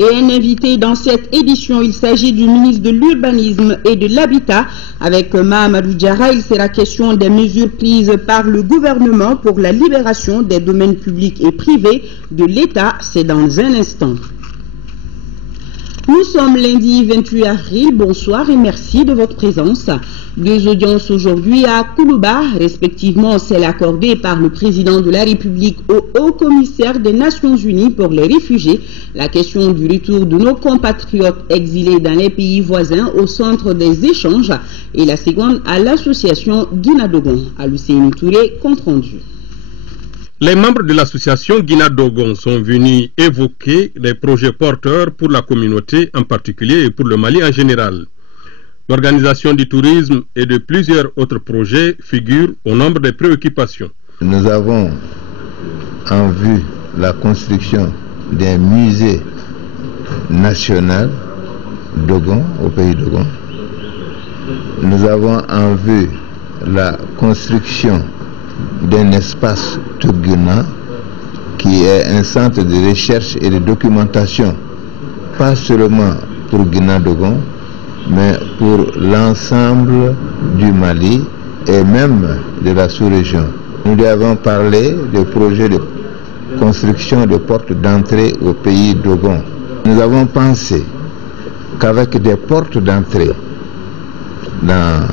et un invité dans cette édition. Il s'agit du ministre de l'Urbanisme et de l'Habitat. Avec Mahamadou Diarra, il sera question des mesures prises par le gouvernement pour la libération des domaines publics et privés de l'État. C'est dans un instant. Nous sommes lundi 28 avril. Bonsoir et merci de votre présence. 2 audiences aujourd'hui à Koulouba, respectivement celle accordée par le président de la République au haut-commissaire des Nations Unies pour les réfugiés, la question du retour de nos compatriotes exilés dans les pays voisins au centre des échanges, et la seconde à l'association Guinadogon. À Lucien Touré, compte rendu. Les membres de l'association Guinadogon sont venus évoquer les projets porteurs pour la communauté en particulier et pour le Mali en général. L'organisation du tourisme et de plusieurs autres projets figurent au nombre des préoccupations. Nous avons en vue la construction d'un musée national Dogon, au pays Dogon. Nous avons en vue la construction d'un espace Tourguna qui est un centre de recherche et de documentation, pas seulement pour Guinadogon, mais pour l'ensemble du Mali et même de la sous-région. Nous lui avons parlé de projets de construction de portes d'entrée au pays Dogon. Nous avons pensé qu'avec des portes d'entrée dans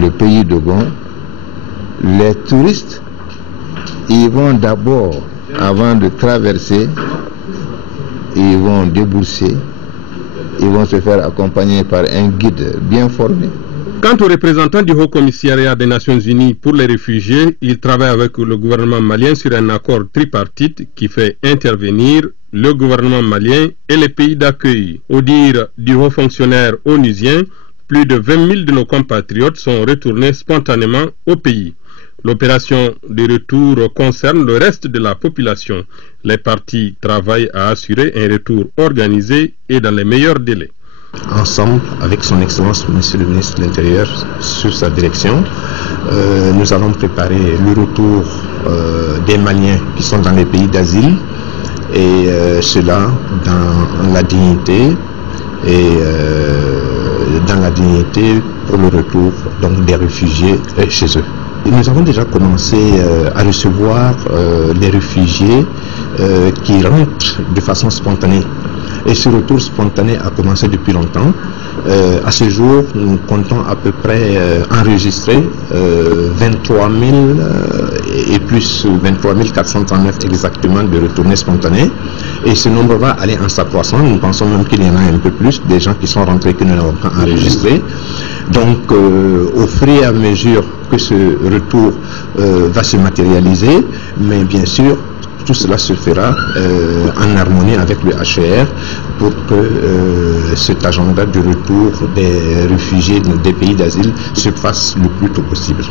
le pays Dogon, les touristes ils vont d'abord, avant de traverser, ils vont débourser, ils vont se faire accompagner par un guide bien formé. Quant aux représentants du Haut-Commissariat des Nations Unies pour les réfugiés, ils travaillent avec le gouvernement malien sur un accord tripartite qui fait intervenir le gouvernement malien et les pays d'accueil. Au dire du haut fonctionnaire onusien, plus de 20 000 de nos compatriotes sont retournés spontanément au pays. L'opération de retour concerne le reste de la population. Les partis travaillent à assurer un retour organisé et dans les meilleurs délais. Ensemble, avec son Excellence Monsieur le Ministre de l'Intérieur, sur sa direction, nous allons préparer le retour des Maliens qui sont dans les pays d'asile, et cela dans la dignité pour le retour donc, des réfugiés chez eux. Nous avons déjà commencé à recevoir les réfugiés qui rentrent de façon spontanée. Et ce retour spontané a commencé depuis longtemps. À ce jour, nous comptons à peu près enregistrer 23 000 et plus 23 439 exactement de retournés spontanés. Et ce nombre va aller en s'accroissant. Nous pensons même qu'il y en a un peu plus, des gens qui sont rentrés que nous n'avons pas enregistrés. Donc, au fur et à mesure que ce retour va se matérialiser, mais bien sûr, tout cela se fera en harmonie avec le HCR pour que cet agenda de retour des réfugiés des pays d'asile se fasse le plus tôt possible.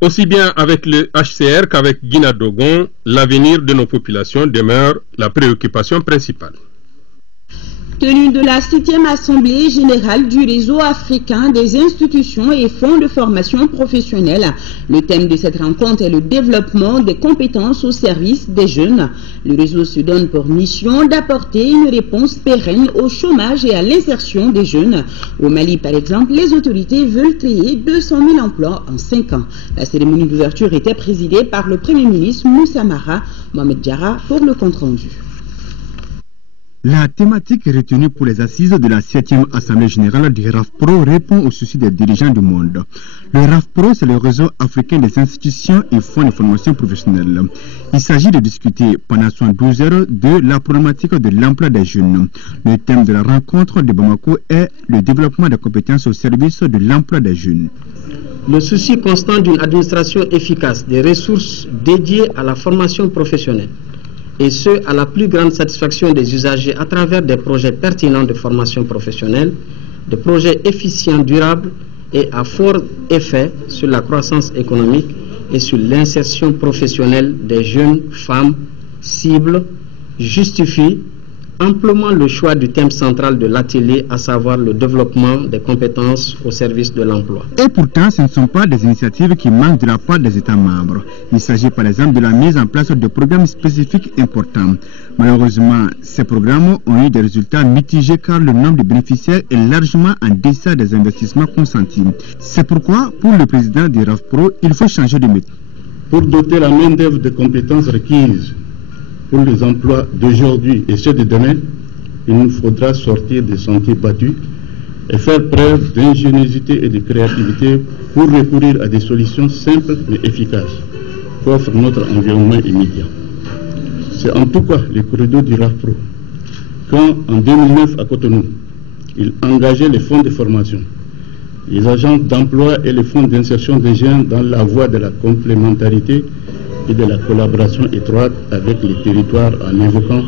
Aussi bien avec le HCR qu'avec Guinadogon, l'avenir de nos populations demeure la préoccupation principale. Tenue de la 7e Assemblée générale du réseau africain des institutions et fonds de formation professionnelle. Le thème de cette rencontre est le développement des compétences au service des jeunes. Le réseau se donne pour mission d'apporter une réponse pérenne au chômage et à l'insertion des jeunes. Au Mali, par exemple, les autorités veulent créer 200 000 emplois en 5 ans. La cérémonie d'ouverture était présidée par le Premier ministre Moussa Mara. Mohamed Diarra pour le compte-rendu. La thématique retenue pour les assises de la 7e Assemblée générale du RAFPRO répond aux soucis des dirigeants du monde. Le RAFPRO, c'est le réseau africain des institutions et fonds de formation professionnelle. Il s'agit de discuter pendant 72 heures de la problématique de l'emploi des jeunes. Le thème de la rencontre de Bamako est le développement des compétences au service de l'emploi des jeunes. Le souci constant d'une administration efficace, des ressources dédiées à la formation professionnelle, et ce, à la plus grande satisfaction des usagers à travers des projets pertinents de formation professionnelle, des projets efficients, durables et à fort effet sur la croissance économique et sur l'insertion professionnelle des jeunes femmes cibles, justifie amplement le choix du thème central de l'atelier, à savoir le développement des compétences au service de l'emploi. Et pourtant, ce ne sont pas des initiatives qui manquent de la part des États membres. Il s'agit par exemple de la mise en place de programmes spécifiques importants. Malheureusement, ces programmes ont eu des résultats mitigés car le nombre de bénéficiaires est largement en deçà des investissements consentis. C'est pourquoi, pour le président du RAFPRO, il faut changer de méthode. Pour doter la main-d'œuvre de compétences requises pour les emplois d'aujourd'hui et ceux de demain, il nous faudra sortir des sentiers battus et faire preuve d'ingéniosité et de créativité pour recourir à des solutions simples mais efficaces qu'offre notre environnement immédiat. C'est en tout cas le credo du RAFPRO quand, en 2009 à Cotonou, il engageait les fonds de formation, les agences d'emploi et les fonds d'insertion des jeunes dans la voie de la complémentarité et de la collaboration étroite avec les territoires en évoquant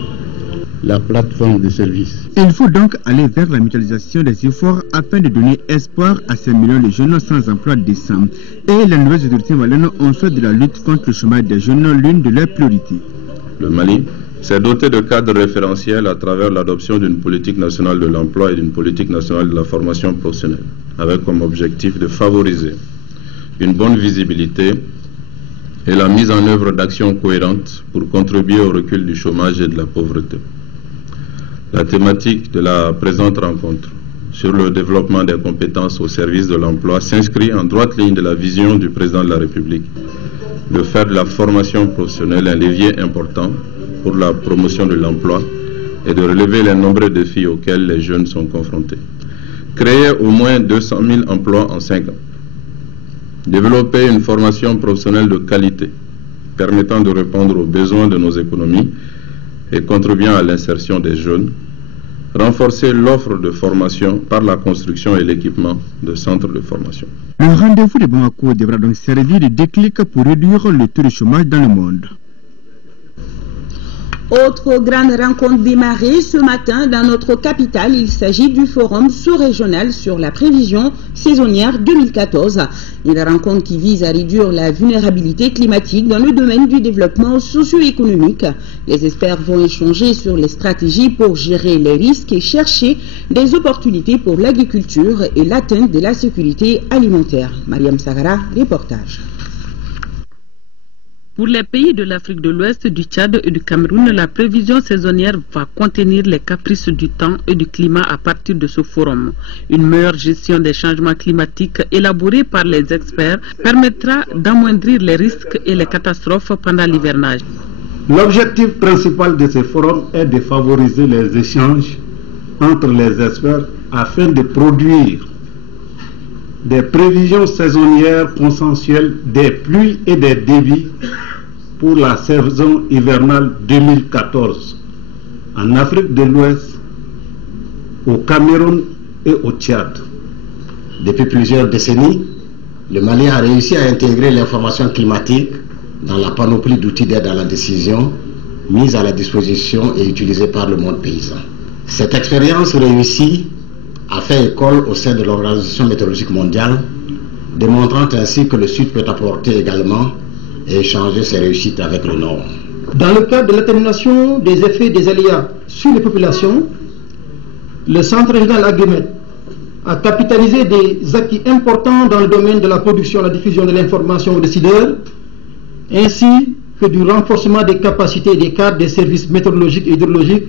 la plateforme de services. Il faut donc aller vers la mutualisation des efforts afin de donner espoir à ces millions de jeunes sans emploi décent. Et les nouvelles autorités maliennes ont fait de la lutte contre le chômage des jeunes l'une de leurs priorités. Le Mali s'est doté de cadres référentiels à travers l'adoption d'une politique nationale de l'emploi et d'une politique nationale de la formation professionnelle, avec comme objectif de favoriser une bonne visibilité et la mise en œuvre d'actions cohérentes pour contribuer au recul du chômage et de la pauvreté. La thématique de la présente rencontre sur le développement des compétences au service de l'emploi s'inscrit en droite ligne de la vision du président de la République de faire de la formation professionnelle un levier important pour la promotion de l'emploi et de relever les nombreux défis auxquels les jeunes sont confrontés. Créer au moins 200 000 emplois en 5 ans. Développer une formation professionnelle de qualité permettant de répondre aux besoins de nos économies et contribuant à l'insertion des jeunes. Renforcer l'offre de formation par la construction et l'équipement de centres de formation. Le rendez-vous de Bamako devra donc servir de déclic pour réduire le taux de chômage dans le monde. Autre grande rencontre démarrée ce matin dans notre capitale, il s'agit du forum sous-régional sur la prévision saisonnière 2014. Une rencontre qui vise à réduire la vulnérabilité climatique dans le domaine du développement socio-économique. Les experts vont échanger sur les stratégies pour gérer les risques et chercher des opportunités pour l'agriculture et l'atteinte de la sécurité alimentaire. Mariam Sagara, reportage. Pour les pays de l'Afrique de l'Ouest, du Tchad et du Cameroun, la prévision saisonnière va contenir les caprices du temps et du climat à partir de ce forum. Une meilleure gestion des changements climatiques élaborée par les experts permettra d'amoindrir les risques et les catastrophes pendant l'hivernage. L'objectif principal de ce forum est de favoriser les échanges entre les experts afin de produire des prévisions saisonnières consensuelles des pluies et des débits pour la saison hivernale 2014 en Afrique de l'Ouest, au Cameroun et au Tchad. Depuis plusieurs décennies, le Mali a réussi à intégrer l'information climatique dans la panoplie d'outils d'aide à la décision mise à la disposition et utilisée par le monde paysan. Cette expérience réussie a fait école au sein de l'Organisation météorologique mondiale, démontrant ainsi que le Sud peut apporter également et échanger ses réussites avec le Nord. Dans le cadre de l'atténuation des effets des aléas sur les populations, le Centre régional AgriMed a capitalisé des acquis importants dans le domaine de la production et la diffusion de l'information aux décideurs, ainsi que du renforcement des capacités des cadres des services météorologiques et hydrologiques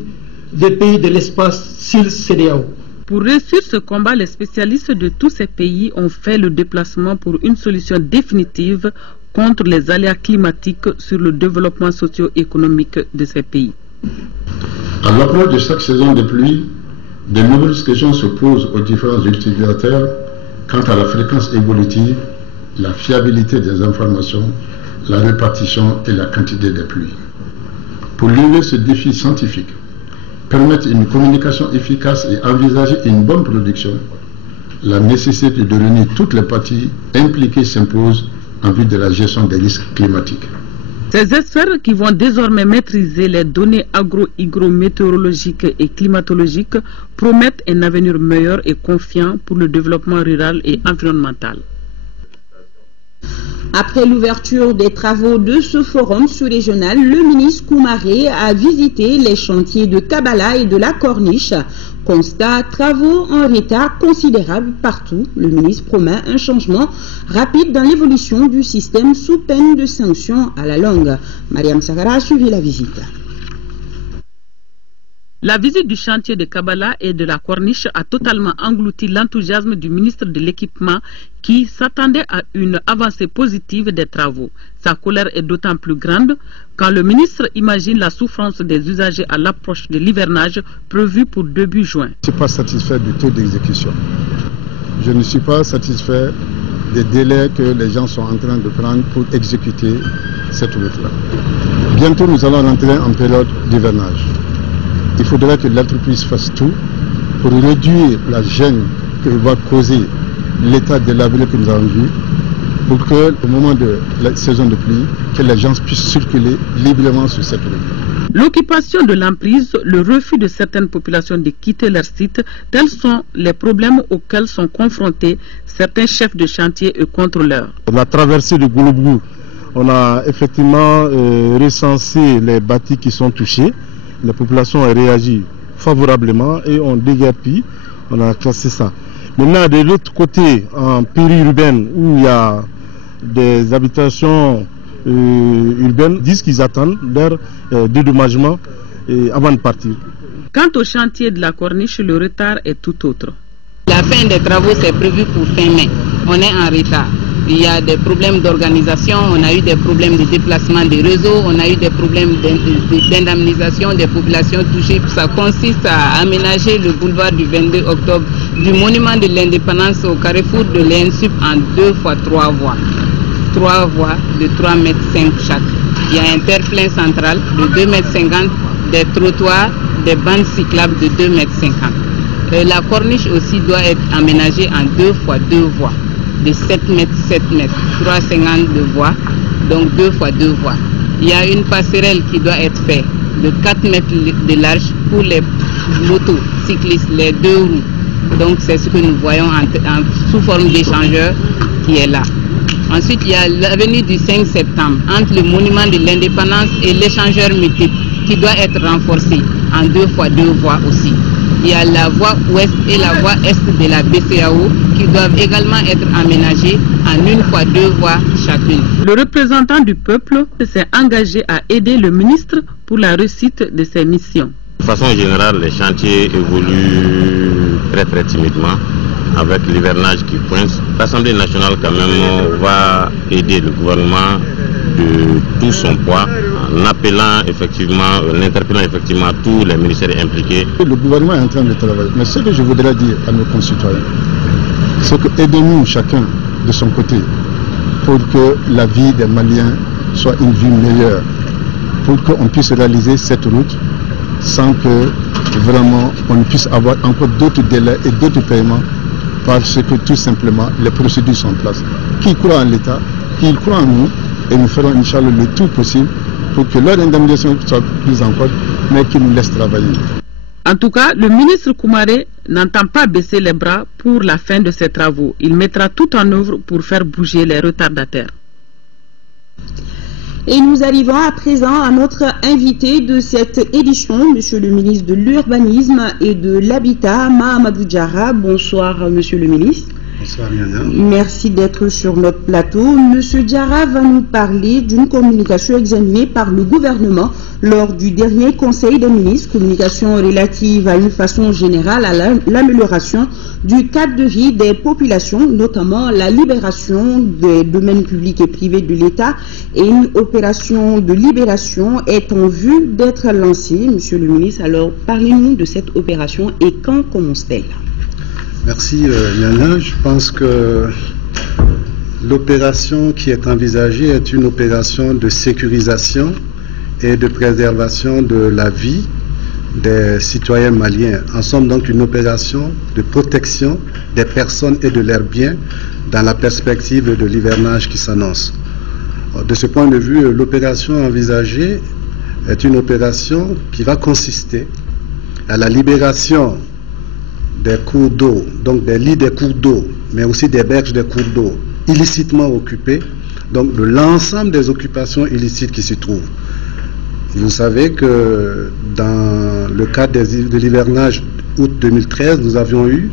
des pays de l'espace SIL-CEDEAO. Pour réussir ce combat, les spécialistes de tous ces pays ont fait le déplacement pour une solution définitive contre les aléas climatiques sur le développement socio-économique de ces pays. À l'approche de chaque saison de pluie, de nombreuses questions se posent aux différents utilisateurs quant à la fréquence évolutive, la fiabilité des informations, la répartition et la quantité des pluies. Pour relever ce défi scientifique, permettre une communication efficace et envisager une bonne production, la nécessité de réunir toutes les parties impliquées s'impose en vue de la gestion des risques climatiques. Ces experts qui vont désormais maîtriser les données agro-hygrométéorologiques et climatologiques promettent un avenir meilleur et confiant pour le développement rural et environnemental. Après l'ouverture des travaux de ce forum sous-régional, le ministre Koumaré a visité les chantiers de Kabala et de la Corniche. Constat, travaux en retard considérable partout. Le ministre promet un changement rapide dans l'évolution du système sous peine de sanctions à la longue. Mariam Sagara a suivi la visite. La visite du chantier de Kabala et de la Corniche a totalement englouti l'enthousiasme du ministre de l'Équipement qui s'attendait à une avancée positive des travaux. Sa colère est d'autant plus grande quand le ministre imagine la souffrance des usagers à l'approche de l'hivernage prévu pour début juin. Je ne suis pas satisfait du taux d'exécution. Je ne suis pas satisfait des délais que les gens sont en train de prendre pour exécuter cette route-là. Bientôt, nous allons rentrer en période d'hivernage. Il faudrait que l'entreprise fasse tout pour réduire la gêne que va causer l'état délabré que nous avons vu, pour que, au moment de la saison de pluie, que les gens puissent circuler librement sur cette route. L'occupation de l'emprise, le refus de certaines populations de quitter leur site, tels sont les problèmes auxquels sont confrontés certains chefs de chantier et contrôleurs. La traversée de Gouloubou, on a effectivement recensé les bâtis qui sont touchés. La population a réagi favorablement et on déguerpit, on a classé ça. Maintenant, de l'autre côté, en périurbaine, où il y a des habitations urbaines, disent qu'ils attendent leur dédommagement avant de partir. Quant au chantier de la Corniche, le retard est tout autre. La fin des travaux, c'est prévu pour fin mai. On est en retard. Il y a des problèmes d'organisation, on a eu des problèmes de déplacement des réseaux, on a eu des problèmes d'indemnisation des populations touchées. Ça consiste à aménager le boulevard du 22 octobre du monument de l'indépendance au carrefour de l'ENSUP en 2 fois 3 voies. 3 voies de 3,5 m chaque. Il y a un terre-plein central de 2,50 m, des trottoirs, des bandes cyclables de 2,50 m. La corniche aussi doit être aménagée en 2 fois 2 voies. De 7 m, 7 m, 3,50 de voies, donc 2 fois 2 voies. Il y a une passerelle qui doit être faite de 4 mètres de large pour les motocyclistes, les 2 roues. Donc c'est ce que nous voyons sous forme d'échangeur qui est là. Ensuite, il y a l'avenue du 5 septembre entre le monument de l'indépendance et l'échangeur multiple qui doit être renforcé en 2 fois 2 voies aussi. Il y a la voie ouest et la voie est de la BCAO qui doivent également être aménagées en 1 fois 2 voies chacune. Le représentant du peuple s'est engagé à aider le ministre pour la réussite de ses missions. De façon générale, les chantiers évoluent très timidement avec l'hivernage qui pointe. L'Assemblée nationale quand même va aider le gouvernement de tout son poids en appelant effectivement, en interpellant effectivement tous les ministères impliqués. Le gouvernement est en train de travailler, mais ce que je voudrais dire à nos concitoyens, c'est que aidez-nous chacun de son côté pour que la vie des Maliens soit une vie meilleure, pour qu'on puisse réaliser cette route sans que vraiment on puisse avoir encore d'autres délais et d'autres paiements parce que tout simplement les procédures sont en place. Qui croit en l'État, qui croit en nous, et nous ferons Inch'Allah le tout possible pour que leur indemnisation soit prise en compte, mais qu'ils nous laissent travailler. En tout cas, le ministre Koumaré n'entend pas baisser les bras pour la fin de ses travaux. Il mettra tout en œuvre pour faire bouger les retardataires. Et nous arrivons à présent à notre invité de cette édition, Monsieur le ministre de l'Urbanisme et de l'Habitat, Mahamadou Diarra. Bonsoir, Monsieur le ministre. Bonsoir, Yana. Merci d'être sur notre plateau. Monsieur Diarra va nous parler d'une communication examinée par le gouvernement lors du dernier Conseil des ministres, communication relative à une façon générale à l'amélioration du cadre de vie des populations, notamment la libération des domaines publics et privés de l'État, et une opération de libération est en vue d'être lancée. Monsieur le ministre, alors parlez-nous de cette opération et quand commence-t-elle? Merci Yana. Je pense que l'opération qui est envisagée est une opération de sécurisation et de préservation de la vie des citoyens maliens. En somme donc une opération de protection des personnes et de leurs biens dans la perspective de l'hivernage qui s'annonce. De ce point de vue, l'opération envisagée est une opération qui va consister à la libération des cours d'eau, donc des lits des cours d'eau, mais aussi des berges des cours d'eau illicitement occupés donc de l'ensemble des occupations illicites qui s'y trouvent. Vous savez que dans le cadre de l'hivernage août 2013, nous avions eu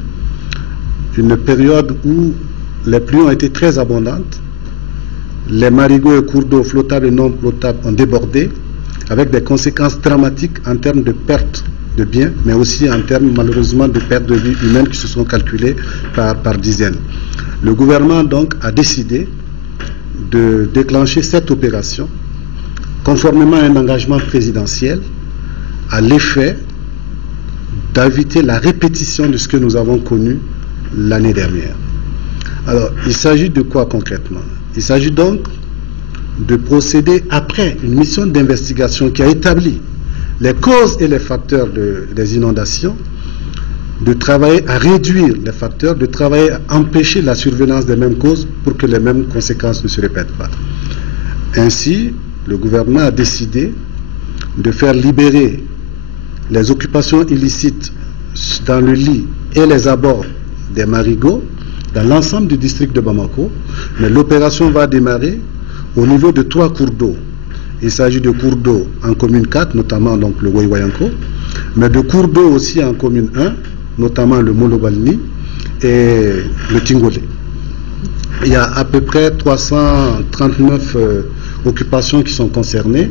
une période où les pluies ont été très abondantes. Les marigots et cours d'eau flottables et non flottables ont débordé, avec des conséquences dramatiques en termes de perte de biens, mais aussi en termes malheureusement de perte de vies humaines qui se sont calculées par dizaines. Le gouvernement donc a décidé de déclencher cette opération conformément à un engagement présidentiel à l'effet d'éviter la répétition de ce que nous avons connu l'année dernière. Alors, il s'agit de quoi concrètement? Il s'agit donc de procéder, après une mission d'investigation qui a établi les causes et les facteurs des inondations, de travailler à réduire les facteurs, de travailler à empêcher la survenance des mêmes causes pour que les mêmes conséquences ne se répètent pas. Ainsi, le gouvernement a décidé de faire libérer les occupations illicites dans le lit et les abords des marigots dans l'ensemble du district de Bamako, mais l'opération va démarrer au niveau de 3 cours d'eau. Il s'agit de cours d'eau en commune 4, notamment donc le Woywayanko, mais de cours d'eau aussi en commune 1, notamment le Molobalni et le Tingolé. Il y a à peu près 339 occupations qui sont concernées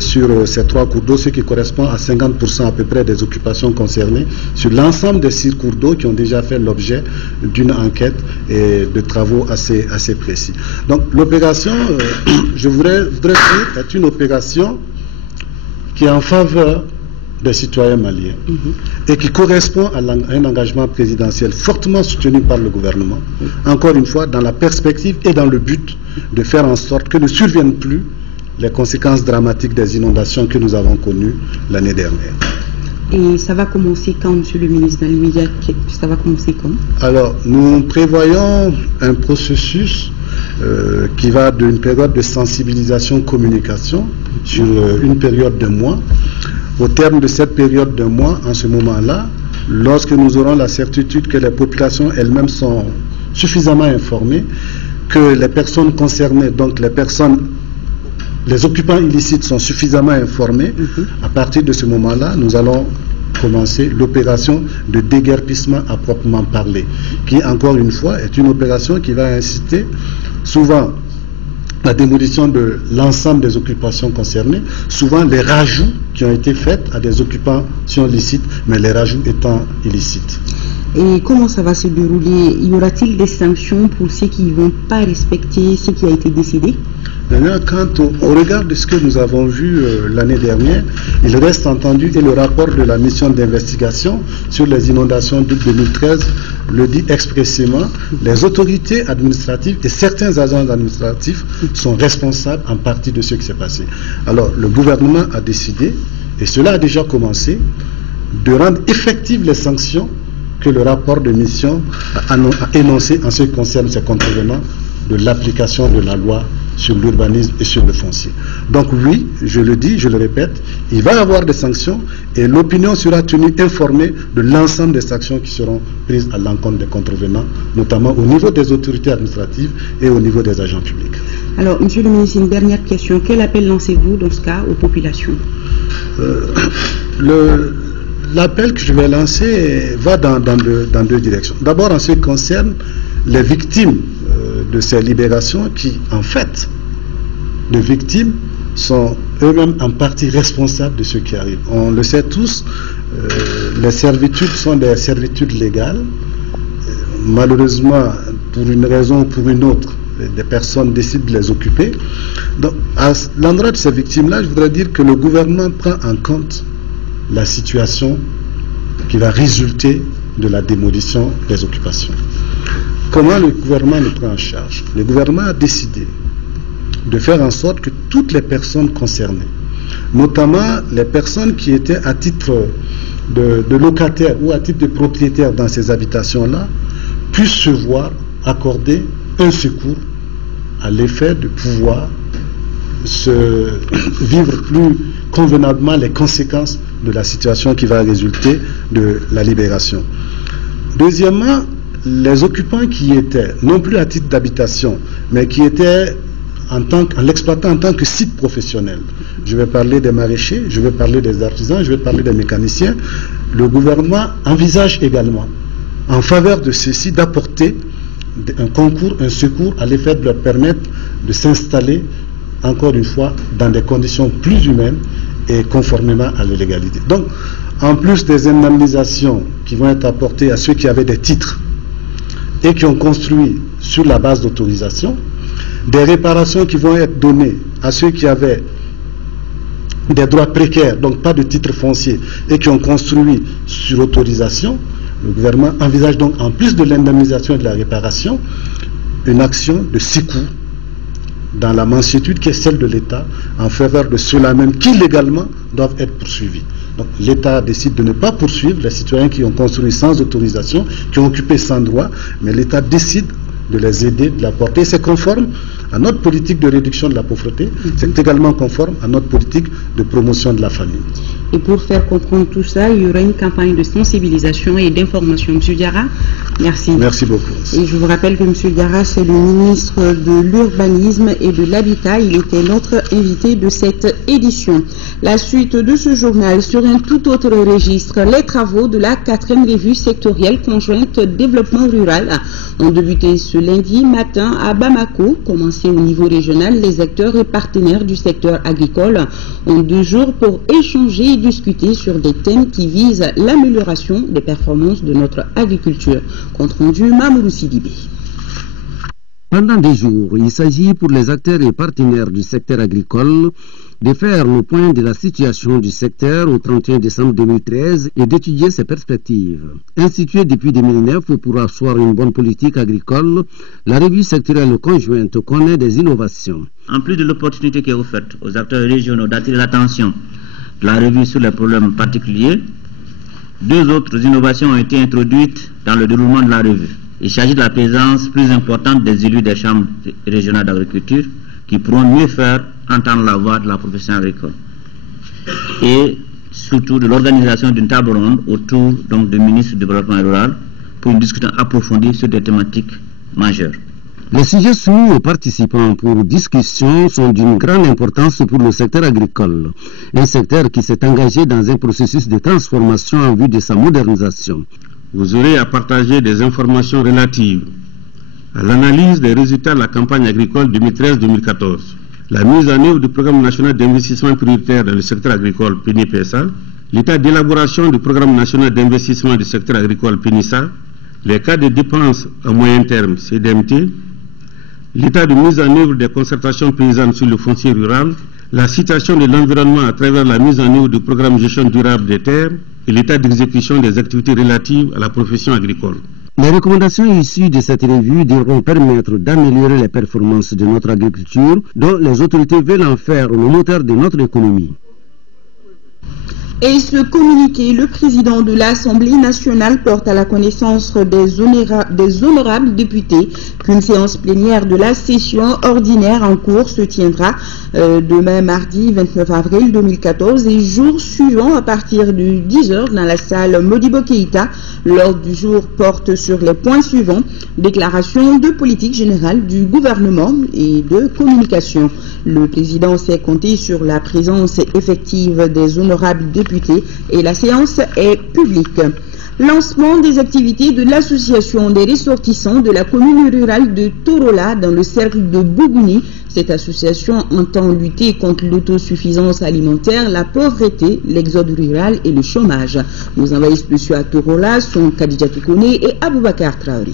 sur ces 3 cours d'eau, ce qui correspond à 50% à peu près des occupations concernées sur l'ensemble des 6 cours d'eau qui ont déjà fait l'objet d'une enquête et de travaux assez précis. Donc l'opération, je voudrais dire, est une opération qui est en faveur des citoyens maliens et qui correspond à un engagement présidentiel fortement soutenu par le gouvernement, encore une fois dans la perspective et dans le but de faire en sorte que ne surviennent plus les conséquences dramatiques des inondations que nous avons connues l'année dernière. Et ça va commencer quand, monsieur le ministre, dans l'immédiat? Ça va commencer quand? Alors, nous prévoyons un processus qui va d'une période de sensibilisation-communication sur une période de mois. Au terme de cette période de mois, en ce moment-là, lorsque nous aurons la certitude que les populations elles-mêmes sont suffisamment informées, que les personnes concernées, donc les occupants illicites sont suffisamment informés, à partir de ce moment-là, nous allons commencer l'opération de déguerpissement à proprement parler, qui, encore une fois, est une opération qui va inciter souvent la démolition de l'ensemble des occupations concernées, souvent les rajouts qui ont été faits à des occupations licites, mais les rajouts étant illicites. Et comment ça va se dérouler? Y aura-t-il des sanctions pour ceux qui ne vont pas respecter ce qui a été décidé? Maintenant, quand au regard de ce que nous avons vu l'année dernière, il reste entendu, et le rapport de la mission d'investigation sur les inondations de 2013 le dit expressément, les autorités administratives et certains agents administratifs sont responsables en partie de ce qui s'est passé. Alors, le gouvernement a décidé, et cela a déjà commencé, de rendre effectives les sanctions que le rapport de mission a énoncé en ce qui concerne ces contrevenants de l'application de la loi sur l'urbanisme et sur le foncier. Donc oui, je le dis, je le répète, il va y avoir des sanctions et l'opinion sera tenue informée de l'ensemble des sanctions qui seront prises à l'encontre des contrevenants, notamment au niveau des autorités administratives et au niveau des agents publics. Alors, monsieur le ministre, une dernière question. Quel appel lancez-vous dans ce cas aux populations? L'appel que je vais lancer va dans deux directions. D'abord, en ce qui concerne les victimes de ces libérations qui, en fait, les victimes sont eux-mêmes en partie responsables de ce qui arrive. On le sait tous, les servitudes sont des servitudes légales. Malheureusement, pour une raison ou pour une autre, des personnes décident de les occuper. Donc, à l'endroit de ces victimes-là, je voudrais dire que le gouvernement prend en compte la situation qui va résulter de la démolition des occupations. Comment le gouvernement le prend en charge? Le gouvernement a décidé de faire en sorte que toutes les personnes concernées, notamment les personnes qui étaient à titre de locataires ou à titre de propriétaires dans ces habitations-là, puissent se voir accorder un secours à l'effet de pouvoir vivre plus convenablement les conséquences de la situation qui va résulter de la libération. Deuxièmement, les occupants qui étaient, non plus à titre d'habitation, mais qui étaient en l'exploitant en tant que site professionnel. Je vais parler des maraîchers, je vais parler des artisans, je vais parler des mécaniciens. Le gouvernement envisage également, en faveur de ceux-ci, d'apporter un concours, un secours à l'effet de leur permettre de s'installer, encore une fois, dans des conditions plus humaines et conformément à la légalité. Donc, en plus des indemnisations qui vont être apportées à ceux qui avaient des titres et qui ont construit sur la base d'autorisation, des réparations qui vont être données à ceux qui avaient des droits précaires, donc pas de titre foncier, et qui ont construit sur autorisation, le gouvernement envisage donc, en plus de l'indemnisation et de la réparation, une action de secours dans la mansuétude qui est celle de l'État en faveur de ceux-là même qui légalement doivent être poursuivis. Donc l'État décide de ne pas poursuivre les citoyens qui ont construit sans autorisation, qui ont occupé sans droit, mais l'État décide de les aider, de l'apporter. C'est conforme à notre politique de réduction de la pauvreté, c'est également conforme à notre politique de promotion de la famille. Et pour faire comprendre tout ça, il y aura une campagne de sensibilisation et d'information. M. Diarra, merci. Merci beaucoup. Et je vous rappelle que M. Diarra, c'est le ministre de l'Urbanisme et de l'Habitat. Il était notre invité de cette édition. La suite de ce journal sur un tout autre registre. Les travaux de la 4e revue sectorielle conjointe développement rural ont débuté ce lundi matin à Bamako. Commencé au niveau régional, les acteurs et partenaires du secteur agricole ont 2 jours pour échanger et discuter sur des thèmes qui visent l'amélioration des performances de notre agriculture. Compte rendu Mamoudou Sidibé. Pendant 2 jours, il s'agit pour les acteurs et partenaires du secteur agricole de faire le point de la situation du secteur au 31 décembre 2013 et d'étudier ses perspectives. Instituée depuis 2009 pour asseoir une bonne politique agricole, la revue sectorielle conjointe connaît des innovations. En plus de l'opportunité qui est offerte aux acteurs régionaux d'attirer l'attention de la revue sur les problèmes particuliers, 2 autres innovations ont été introduites dans le déroulement de la revue. Il s'agit de la présence plus importante des élus des chambres régionales d'agriculture qui pourront mieux faire entendre la voix de la profession agricole. Et surtout de l'organisation d'une table ronde autour donc, du ministre du Développement rural pour une discussion approfondie sur des thématiques majeures. Les sujets soumis aux participants pour discussion sont d'une grande importance pour le secteur agricole, un secteur qui s'est engagé dans un processus de transformation en vue de sa modernisation. Vous aurez à partager des informations relatives à l'analyse des résultats de la campagne agricole 2013-2014, la mise en œuvre du programme national d'investissement prioritaire dans le secteur agricole PNI-PSA, l'état d'élaboration du programme national d'investissement du secteur agricole PNISA, les cas de dépenses à moyen terme CDMT, l'état de mise en œuvre des concertations paysannes sur le foncier rural, la situation de l'environnement à travers la mise en œuvre du programme gestion durable des terres et l'état d'exécution des activités relatives à la profession agricole. Les recommandations issues de cette revue devront permettre d'améliorer les performances de notre agriculture, dont les autorités veulent en faire le moteur de notre économie. Et ce communiqué, le président de l'Assemblée nationale porte à la connaissance des honorables députés qu'une séance plénière de la session ordinaire en cours se tiendra demain mardi 29 avril 2014 et jour suivant à partir de 10h dans la salle Modibo Keïta. L'ordre du jour porte sur les points suivants: déclaration de politique générale du gouvernement et de communication. Le président s'est compté sur la présence effective des honorables députés et la séance est publique. Lancement des activités de l'association des ressortissants de la commune rurale de Torola dans le cercle de Bougouni. Cette association entend lutter contre l'autosuffisance alimentaire, la pauvreté, l'exode rural et le chômage. Nos envoyés spéciaux à Torola sont Khadija Toukone et Aboubakar Traoré.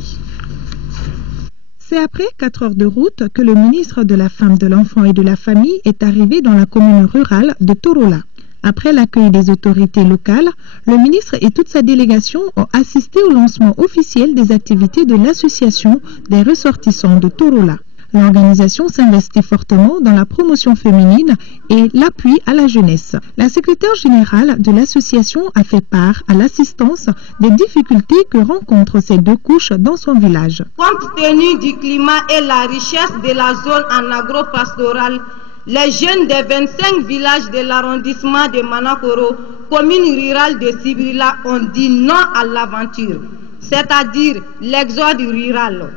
C'est après 4 heures de route que le ministre de la Femme, de l'Enfant et de la Famille est arrivé dans la commune rurale de Torola. Après l'accueil des autorités locales, le ministre et toute sa délégation ont assisté au lancement officiel des activités de l'association des ressortissants de Torola. L'organisation s'investit fortement dans la promotion féminine et l'appui à la jeunesse. La secrétaire générale de l'association a fait part à l'assistance des difficultés que rencontrent ces 2 couches dans son village. Compte tenu du climat et la richesse de la zone en agro-pastoral, les jeunes des 25 villages de l'arrondissement de Manakoro, commune rurale de Sibrila, ont dit non à l'aventure, c'est-à-dire l'exode rural.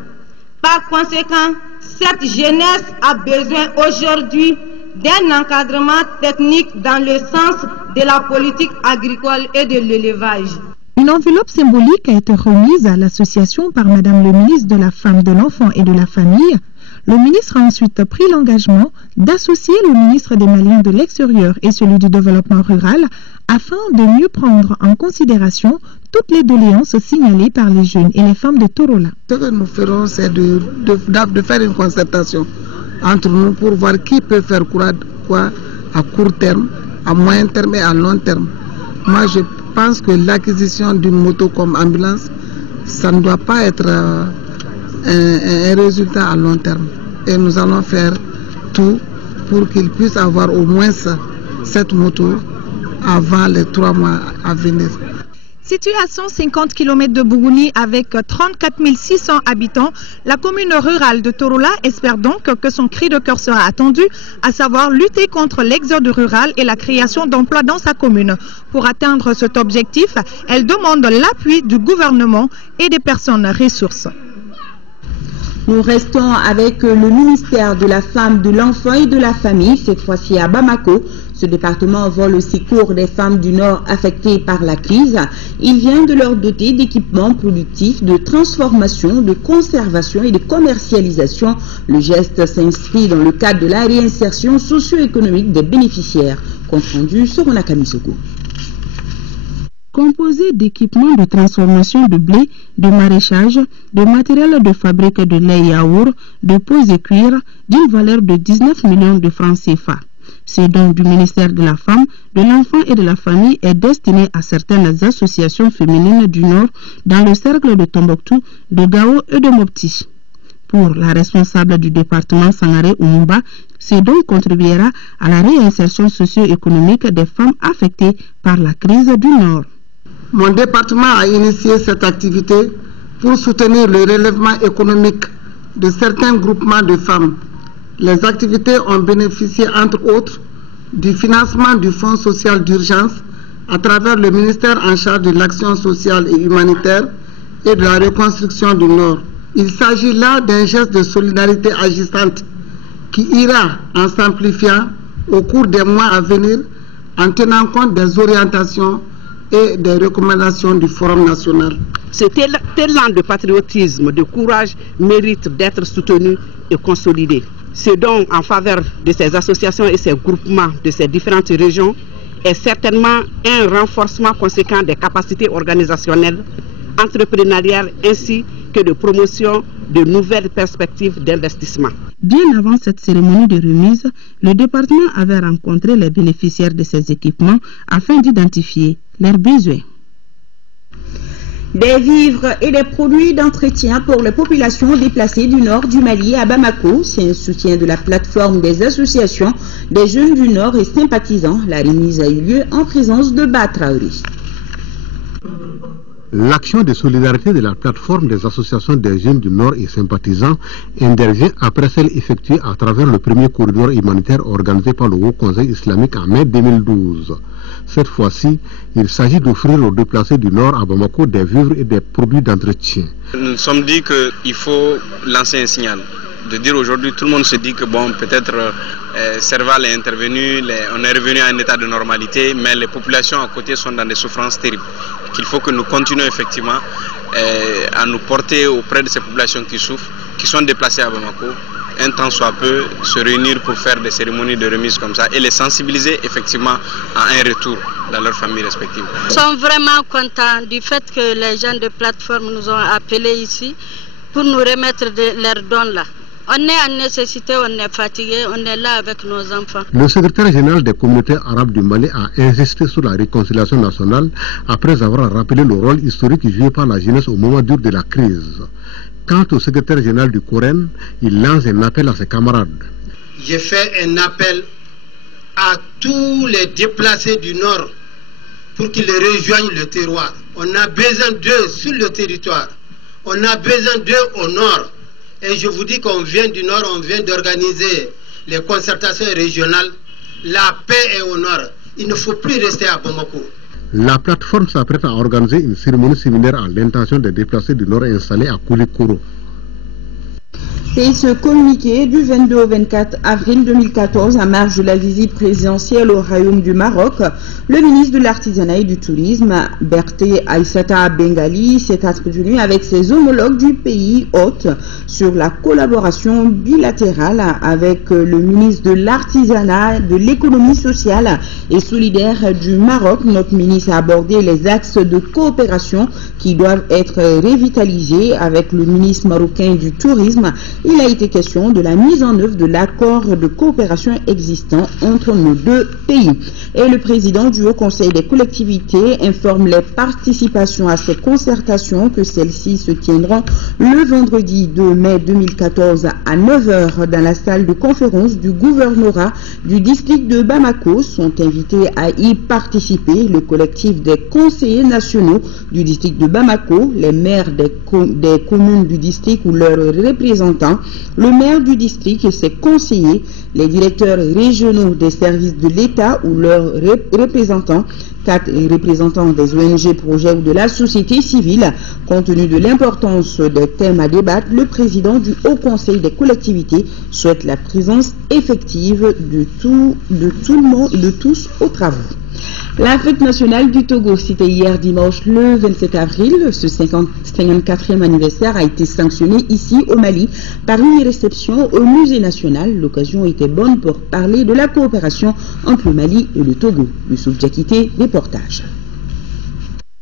Par conséquent, Cette jeunesse a besoin aujourd'hui d'un encadrement technique dans le sens de la politique agricole et de l'élevage. Une enveloppe symbolique a été remise à l'association par Madame le ministre de la Femme, de l'Enfant et de la Famille. Le ministre a ensuite pris l'engagement d'associer le ministre des Maliens de l'Extérieur et celui du Développement rural afin de mieux prendre en considération toutes les doléances signalées par les jeunes et les femmes de Torola. Ce que nous ferons, c'est de faire une concertation entre nous pour voir qui peut faire quoi à court terme, à moyen terme et à long terme. Moi, je pense que l'acquisition d'une moto comme ambulance, ça ne doit pas être un résultat à long terme. Et nous allons faire tout pour qu'il puisse avoir au moins cette moto avant les 3 mois à venir. Située à 150 km de Bougouni avec 34 600 habitants, la commune rurale de Torola espère donc que son cri de cœur sera attendu, à savoir lutter contre l'exode rural et la création d'emplois dans sa commune. Pour atteindre cet objectif, elle demande l'appui du gouvernement et des personnes ressources. Nous restons avec le ministère de la Femme, de l'Enfant et de la Famille, cette fois-ci à Bamako. Ce département vole au secours des femmes du Nord affectées par la crise. Il vient de leur doter d'équipements productifs, de transformation, de conservation et de commercialisation. Le geste s'inscrit dans le cadre de la réinsertion socio-économique des bénéficiaires. Compte rendu, Sorona Kamisoko. Composé d'équipements de transformation de blé, de maraîchage, de matériel de fabrique de lait et yaourt, de peaux et cuir, d'une valeur de 19 millions de francs CFA. Ce don du ministère de la Femme, de l'Enfant et de la Famille est destiné à certaines associations féminines du Nord dans le cercle de Tombouctou, de Gao et de Mopti. Pour la responsable du département Sangaré Oumba, ce don contribuera à la réinsertion socio-économique des femmes affectées par la crise du Nord. Mon département a initié cette activité pour soutenir le relèvement économique de certains groupements de femmes. Les activités ont bénéficié, entre autres, du financement du Fonds social d'urgence à travers le ministère en charge de l'action sociale et humanitaire et de la reconstruction du Nord. Il s'agit là d'un geste de solidarité agissante qui ira en s'amplifiant au cours des mois à venir en tenant compte des orientations et des recommandations du Forum national. Ce talent de patriotisme, de courage mérite d'être soutenu et consolidé. Ce don en faveur de ces associations et ces groupements de ces différentes régions est certainement un renforcement conséquent des capacités organisationnelles, entrepreneuriales ainsi que de promotion de nouvelles perspectives d'investissement. Bien avant cette cérémonie de remise, le département avait rencontré les bénéficiaires de ces équipements afin d'identifier leurs besoins. Des vivres et des produits d'entretien pour les populations déplacées du nord du Mali à Bamako. C'est un soutien de la plateforme des associations des jeunes du Nord et sympathisants. La remise a eu lieu en présence de Batraouri. L'action de solidarité de la plateforme des associations des jeunes du Nord et sympathisants intervient après celle effectuée à travers le premier corridor humanitaire organisé par le Haut Conseil islamique en mai 2012. Cette fois-ci, il s'agit d'offrir aux déplacés du Nord à Bamako des vivres et des produits d'entretien. Nous nous sommes dit qu'il faut lancer un signal. De dire aujourd'hui, tout le monde se dit que bon, peut-être Serval est intervenu, on est revenu à un état de normalité, mais les populations à côté sont dans des souffrances terribles. Qu'il faut que nous continuions effectivement à nous porter auprès de ces populations qui souffrent, qui sont déplacées à Bamako, un temps soit peu, se réunir pour faire des cérémonies de remise comme ça et les sensibiliser effectivement à un retour dans leurs familles respectives. Nous sommes vraiment contents du fait que les gens de plateforme nous ont appelés ici pour nous remettre leurs dons là. On est en nécessité, on est fatigué, on est là avec nos enfants. Le secrétaire général des communautés arabes du Mali a insisté sur la réconciliation nationale après avoir rappelé le rôle historique joué par la jeunesse au moment dur de la crise. Quant au secrétaire général du Coran, il lance un appel à ses camarades. J'ai fait un appel à tous les déplacés du Nord pour qu'ils rejoignent le terroir. On a besoin d'eux sur le territoire. On a besoin d'eux au Nord. Et je vous dis qu'on vient du Nord, on vient d'organiser les concertations régionales. La paix est au Nord. Il ne faut plus rester à Bamako. La plateforme s'apprête à organiser une cérémonie similaire à l'intention des déplacés du Nord installés à Koulikoro. C'est ce communiqué du 22 au 24 avril 2014, en marge de la visite présidentielle au Royaume du Maroc. Le ministre de l'Artisanat et du Tourisme, Berté Aïssata Bengali, s'est entretenu avec ses homologues du pays hôte sur la collaboration bilatérale avec le ministre de l'Artisanat, de l'économie sociale et solidaire du Maroc. Notre ministre a abordé les axes de coopération qui doivent être revitalisés avec le ministre marocain du Tourisme. Il a été question de la mise en œuvre de l'accord de coopération existant entre nos deux pays. Et le président du Haut Conseil des collectivités informe les participations à ces concertations que celles-ci se tiendront le vendredi 2 mai 2014 à 9h dans la salle de conférence du gouvernorat du district de Bamako. Sont invités à y participer le collectif des conseillers nationaux du district de Bamako, les maires des communes du district ou leurs représentants, le maire du district et ses conseillers, les directeurs régionaux des services de l'État ou leurs représentants, 4 représentants des ONG, projets ou de la société civile. Compte tenu de l'importance des thèmes à débattre, le président du Haut Conseil des collectivités souhaite la présence effective de tout le monde, de tous aux travaux. La fête nationale du Togo, c'était hier dimanche le 27 avril. Ce 54e anniversaire a été sanctionné ici au Mali par une réception au musée national. L'occasion était bonne pour parler de la coopération entre le Mali et le Togo. Youssouf Diakité, reportage.